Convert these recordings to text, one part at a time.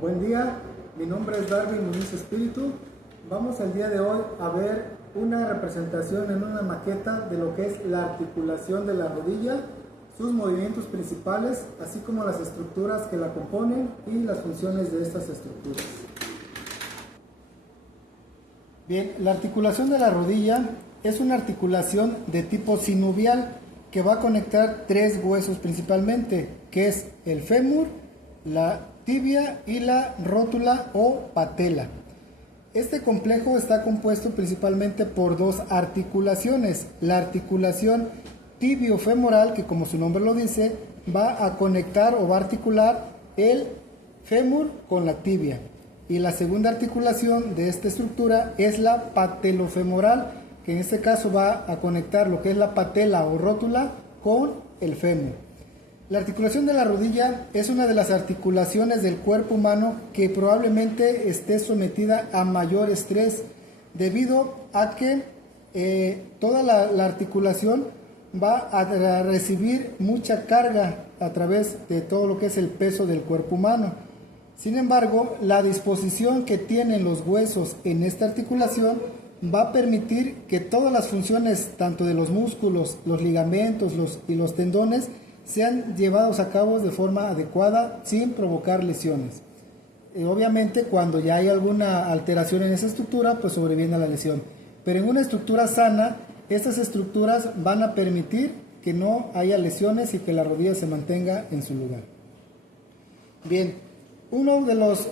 Buen día, mi nombre es Darwin Muniz Espíritu. Vamos el día de hoy a ver una representación en una maqueta de lo que es la articulación de la rodilla, sus movimientos principales, así como las estructuras que la componen y las funciones de estas estructuras. Bien, la articulación de la rodilla es una articulación de tipo sinovial que va a conectar tres huesos principalmente, que es el fémur, la tibia y la rótula o patela. Este complejo está compuesto principalmente por dos articulaciones. La articulación tibiofemoral, que como su nombre lo dice, va a conectar o va a articular el fémur con la tibia. Y la segunda articulación de esta estructura es la patelofemoral, que en este caso va a conectar lo que es la patela o rótula con el fémur. La articulación de la rodilla es una de las articulaciones del cuerpo humano que probablemente esté sometida a mayor estrés debido a que toda la articulación va a recibir mucha carga a través de todo lo que es el peso del cuerpo humano. Sin embargo, la disposición que tienen los huesos en esta articulación va a permitir que todas las funciones, tanto de los músculos, los ligamentos y los tendones, sean llevados a cabo de forma adecuada sin provocar lesiones. Obviamente cuando ya hay alguna alteración en esa estructura, pues sobreviene la lesión. Pero en una estructura sana, estas estructuras van a permitir que no haya lesiones y que la rodilla se mantenga en su lugar. Bien, una de las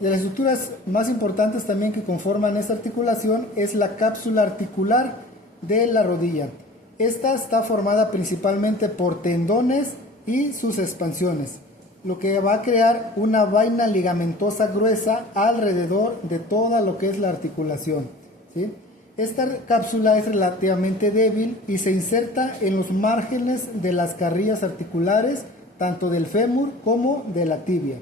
estructuras más importantes también que conforman esta articulación es la cápsula articular de la rodilla. Esta está formada principalmente por tendones y sus expansiones, lo que va a crear una vaina ligamentosa gruesa alrededor de toda lo que es la articulación, ¿sí? Esta cápsula es relativamente débil y se inserta en los márgenes de las carrillas articulares, tanto del fémur como de la tibia.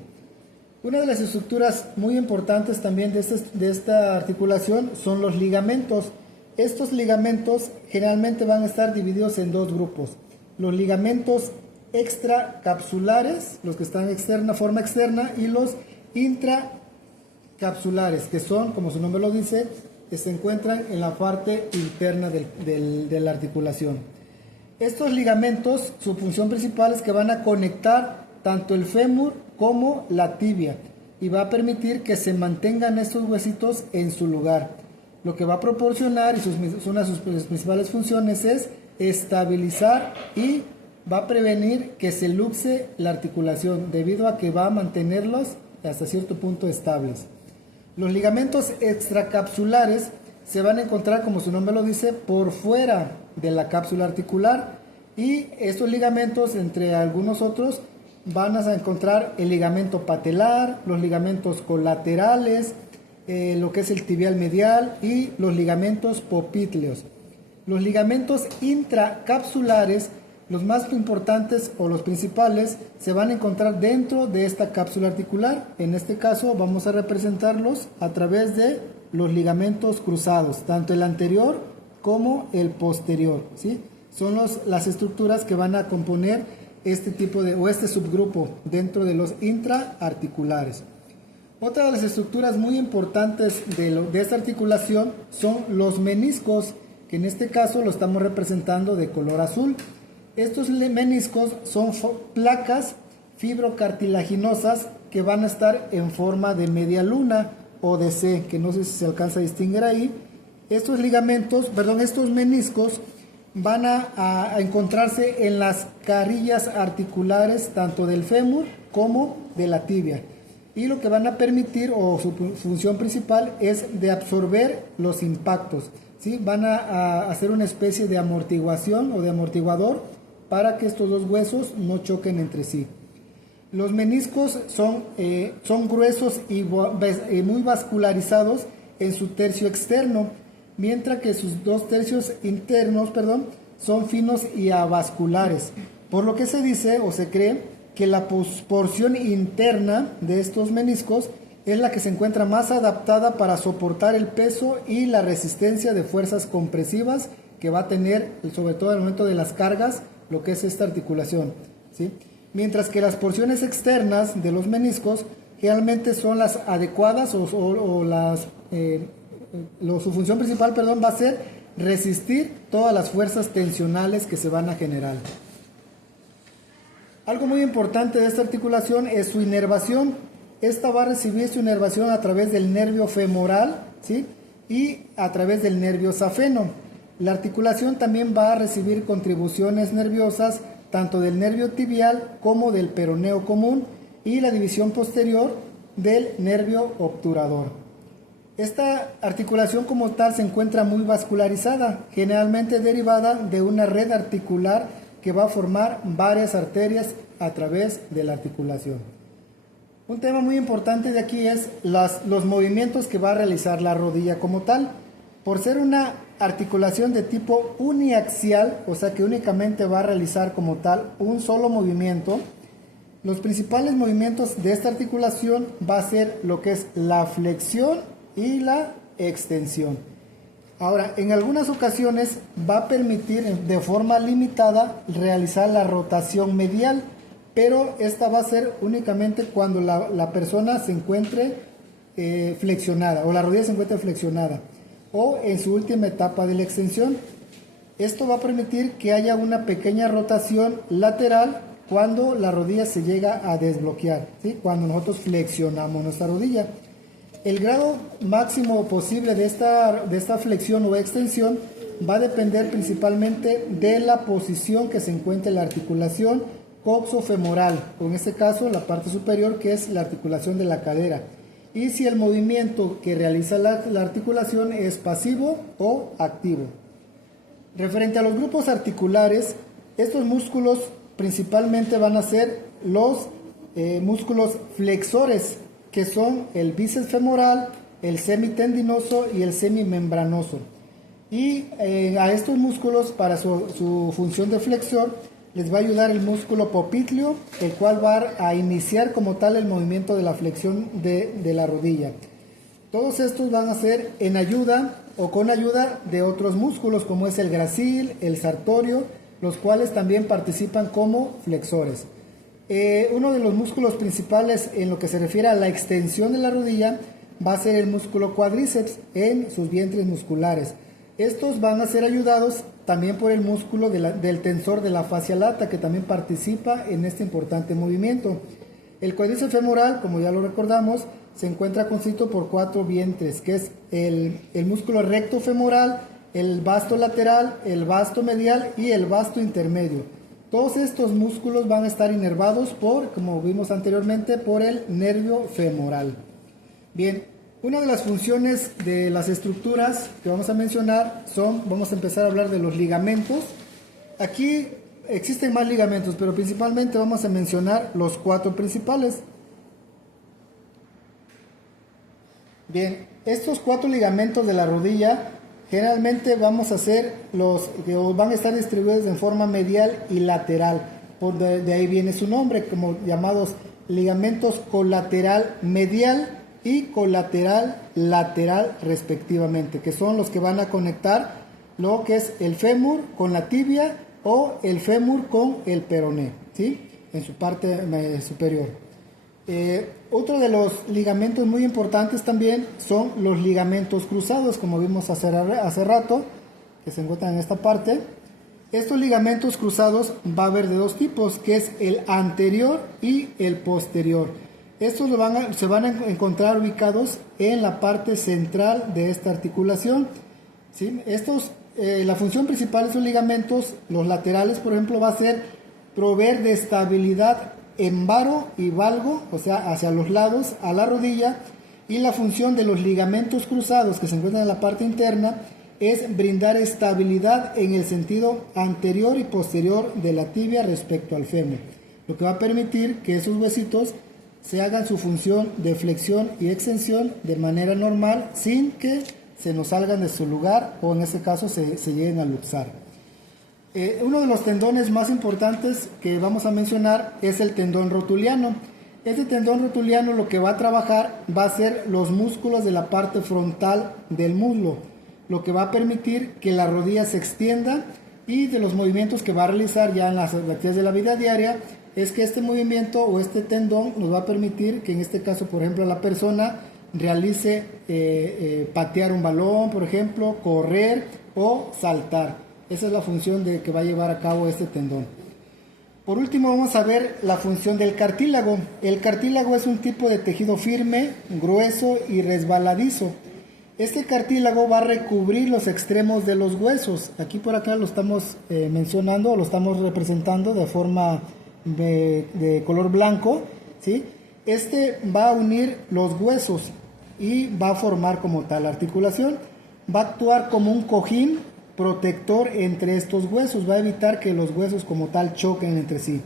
Una de las estructuras muy importantes también de esta articulación son los ligamentos. Estos ligamentos generalmente van a estar divididos en dos grupos. Los ligamentos extracapsulares, los que están en forma externa, y los intracapsulares, que son, como su nombre lo dice, que se encuentran en la parte interna de la articulación. Estos ligamentos, su función principal es que van a conectar tanto el fémur como la tibia y va a permitir que se mantengan estos huesitos en su lugar. Lo que va a proporcionar, y una de sus principales funciones, es estabilizar y va a prevenir que se luxe la articulación, debido a que va a mantenerlos hasta cierto punto estables. Los ligamentos extracapsulares se van a encontrar, como su nombre lo dice, por fuera de la cápsula articular, y estos ligamentos, entre algunos otros, van a encontrar el ligamento patelar, los ligamentos colaterales, lo que es el tibial medial y los ligamentos popítleos. Los ligamentos intracapsulares, los más importantes o los principales, se van a encontrar dentro de esta cápsula articular. En este caso vamos a representarlos a través de los ligamentos cruzados, tanto el anterior como el posterior, ¿sí? Son las estructuras que van a componer este subgrupo dentro de los intraarticulares. Otra de las estructuras muy importantes de esta articulación son los meniscos, que en este caso lo estamos representando de color azul. Estos meniscos son placas fibrocartilaginosas que van a estar en forma de media luna o de C, que no sé si se alcanza a distinguir ahí. Estos meniscos van a encontrarse en las carillas articulares tanto del fémur como de la tibia. Y lo que van a permitir, o su función principal, es de absorber los impactos, ¿sí? Van a hacer una especie de amortiguación o de amortiguador para que estos dos huesos no choquen entre sí. Los meniscos son gruesos y muy vascularizados en su tercio externo, mientras que sus dos tercios internos, son finos y avasculares, por lo que se dice o se cree que la porción interna de estos meniscos es la que se encuentra más adaptada para soportar el peso y la resistencia de fuerzas compresivas que va a tener, sobre todo en el momento de las cargas, lo que es esta articulación, ¿sí? Mientras que las porciones externas de los meniscos generalmente son las adecuadas su función principal, perdón, va a ser resistir todas las fuerzas tensionales que se van a generar. Algo muy importante de esta articulación es su inervación. Esta va a recibir su inervación a través del nervio femoral, ¿sí?, y a través del nervio safeno. La articulación también va a recibir contribuciones nerviosas tanto del nervio tibial como del peroneo común y la división posterior del nervio obturador. Esta articulación como tal se encuentra muy vascularizada, generalmente derivada de una red articular que va a formar varias arterias a través de la articulación. Un tema muy importante de aquí es los movimientos que va a realizar la rodilla como tal. Por ser una articulación de tipo uniaxial, o sea que únicamente va a realizar como tal un solo movimiento, los principales movimientos de esta articulación va a ser lo que es la flexión y la extensión. Ahora, en algunas ocasiones va a permitir de forma limitada realizar la rotación medial, pero esta va a ser únicamente cuando la persona se encuentre flexionada o la rodilla se encuentre flexionada o en su última etapa de la extensión. Esto va a permitir que haya una pequeña rotación lateral cuando la rodilla se llega a desbloquear, ¿sí?, cuando nosotros flexionamos nuestra rodilla. El grado máximo posible de esta flexión o extensión va a depender principalmente de la posición que se encuentre la articulación coxofemoral, o en este caso la parte superior, que es la articulación de la cadera, y si el movimiento que realiza la articulación es pasivo o activo. Referente a los grupos articulares, estos músculos principalmente van a ser los músculos flexores, que son el bíceps femoral, el semitendinoso y el semimembranoso. Y a estos músculos, para su función de flexor, les va a ayudar el músculo popliteo, el cual va a iniciar como tal el movimiento de la flexión de la rodilla. Todos estos van a ser en ayuda o con ayuda de otros músculos, como es el gracil, el sartorio, los cuales también participan como flexores. Uno de los músculos principales en lo que se refiere a la extensión de la rodilla va a ser el músculo cuádriceps en sus vientres musculares. Estos van a ser ayudados también por el músculo del tensor de la fascia lata, que también participa en este importante movimiento. El cuádriceps femoral, como ya lo recordamos, se encuentra constituido por 4 vientres, que es el músculo recto femoral, el vasto lateral, el vasto medial y el vasto intermedio. Todos estos músculos van a estar inervados como vimos anteriormente, por el nervio femoral. Bien, una de las funciones de las estructuras que vamos a mencionar vamos a empezar a hablar de los ligamentos. Aquí existen más ligamentos, pero principalmente vamos a mencionar los 4 principales. Bien, estos 4 ligamentos de la rodilla generalmente vamos a hacer van a estar distribuidos en forma medial y lateral. De ahí viene su nombre, como llamados ligamentos colateral medial y colateral lateral respectivamente, que son los que van a conectar lo que es el fémur con la tibia o el fémur con el peroné, ¿sí?, en su parte superior. Otro de los ligamentos muy importantes también son los ligamentos cruzados, como vimos hace rato, que se encuentran en esta parte. Estos ligamentos cruzados va a haber de 2 tipos, que es el anterior y el posterior. Estos se van a encontrar ubicados en la parte central de esta articulación, ¿sí? La función principal de estos ligamentos, los laterales por ejemplo, va a ser proveer de estabilidad en varo y valgo, o sea, hacia los lados, a la rodilla, y la función de los ligamentos cruzados que se encuentran en la parte interna es brindar estabilidad en el sentido anterior y posterior de la tibia respecto al fémur, lo que va a permitir que esos huesitos se hagan su función de flexión y extensión de manera normal sin que se nos salgan de su lugar o en este caso se lleguen a luxar. Uno de los tendones más importantes que vamos a mencionar es el tendón rotuliano. Este tendón rotuliano lo que va a trabajar va a ser los músculos de la parte frontal del muslo, lo que va a permitir que la rodilla se extienda, y de los movimientos que va a realizar ya en las actividades de la vida diaria es que este movimiento o este tendón nos va a permitir que en este caso, por ejemplo, la persona realice patear un balón, por ejemplo, correr o saltar. Esa es la función de que va a llevar a cabo este tendón. Por último, vamos a ver la función del cartílago. El cartílago es un tipo de tejido firme, grueso y resbaladizo. Este cartílago va a recubrir los extremos de los huesos. Aquí por acá lo estamos mencionando, lo estamos representando de forma de color blanco, ¿sí? Este va a unir los huesos y va a formar como tal la articulación. Va a actuar como un cojín protector entre estos huesos, va a evitar que los huesos como tal choquen entre sí.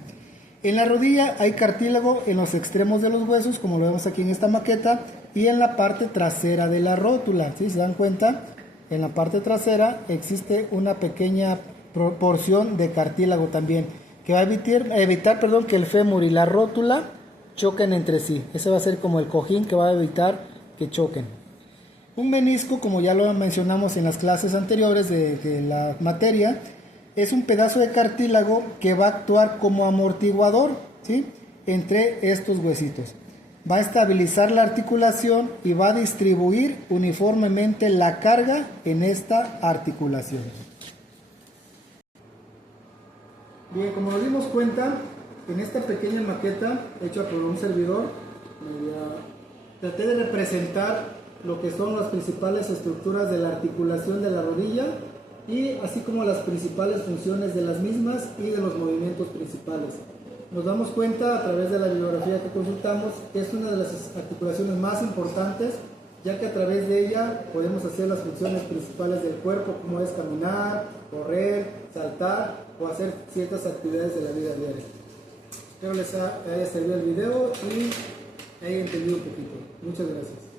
En la rodilla hay cartílago en los extremos de los huesos, como lo vemos aquí en esta maqueta, y en la parte trasera de la rótula. ¿Sí? ¿Se dan cuenta? En la parte trasera existe una pequeña porción de cartílago también, que va a evitar que el fémur y la rótula choquen entre sí. Ese va a ser como el cojín que va a evitar que choquen. Un menisco, como ya lo mencionamos en las clases anteriores de la materia, es un pedazo de cartílago que va a actuar como amortiguador, ¿sí? Entre estos huesitos. Va a estabilizar la articulación y va a distribuir uniformemente la carga en esta articulación. Bien, como nos dimos cuenta, en esta pequeña maqueta hecha por un servidor, traté de representar lo que son las principales estructuras de la articulación de la rodilla y así como las principales funciones de las mismas y de los movimientos principales. Nos damos cuenta a través de la bibliografía que consultamos que es una de las articulaciones más importantes, ya que a través de ella podemos hacer las funciones principales del cuerpo, como es caminar, correr, saltar o hacer ciertas actividades de la vida diaria. Espero les haya servido el video y haya entendido un poquito. Muchas gracias.